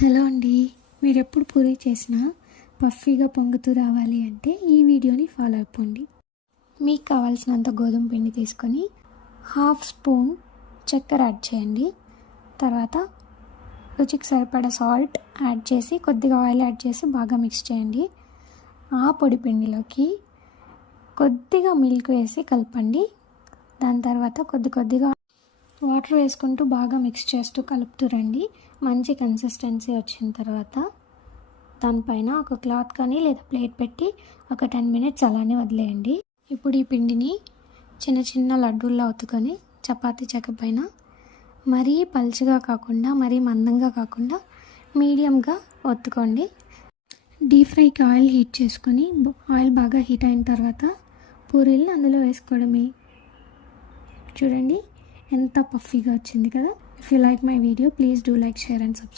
Hello అండి. మీరు ఎప్పుడు పూరి చేసినా పఫీగా పొంగుతూ రావాలి అంటే ఈ వీడియోని ఫాలో అయిపోండి. మీకు కావాల్సినంత గోధుమ పిండి తీసుకొని హాఫ్ స్పూన్ చక్కెర యాడ్ చేయండి. తర్వాత రుచికి సరిపడా సాల్ట్ యాడ్ చేసి కొద్దిగా ఆయిల్ యాడ్ చేసి బాగా మిక్స్ చేయండి. ఆ పొడి పిండిలోకి కొద్దిగా మిల్క్ వేసి కలపండి. దాని తర్వాత కొద్దిగా వాటర్ వేసుకుంటూ బాగా మిక్స్ చేస్తూ కలుపుతూ రండి. మంచి కన్సిస్టెన్సీ వచ్చిన తర్వాత దానిపైన ఒక క్లాత్ కానీ లేదా ప్లేట్ పెట్టి ఒక 10 మినిట్స్ అలానే వదిలేయండి. ఇప్పుడు ఈ పిండిని చిన్న చిన్న లడ్డూల్లో ఒత్తుకొని చపాతీ చెక్క పైన మరీ పల్చగా కాకుండా మరీ మందంగా కాకుండా మీడియంగా ఒత్తుకోండి. డీప్ ఫ్రైకి ఆయిల్ హీట్ చేసుకొని ఆయిల్ బాగా హీట్ అయిన తర్వాత పూరీలను అందులో వేసుకోవడమే. చూడండి ఎంత పఫీగా వచ్చింది కదా. If you like my video please do like, share and subscribe.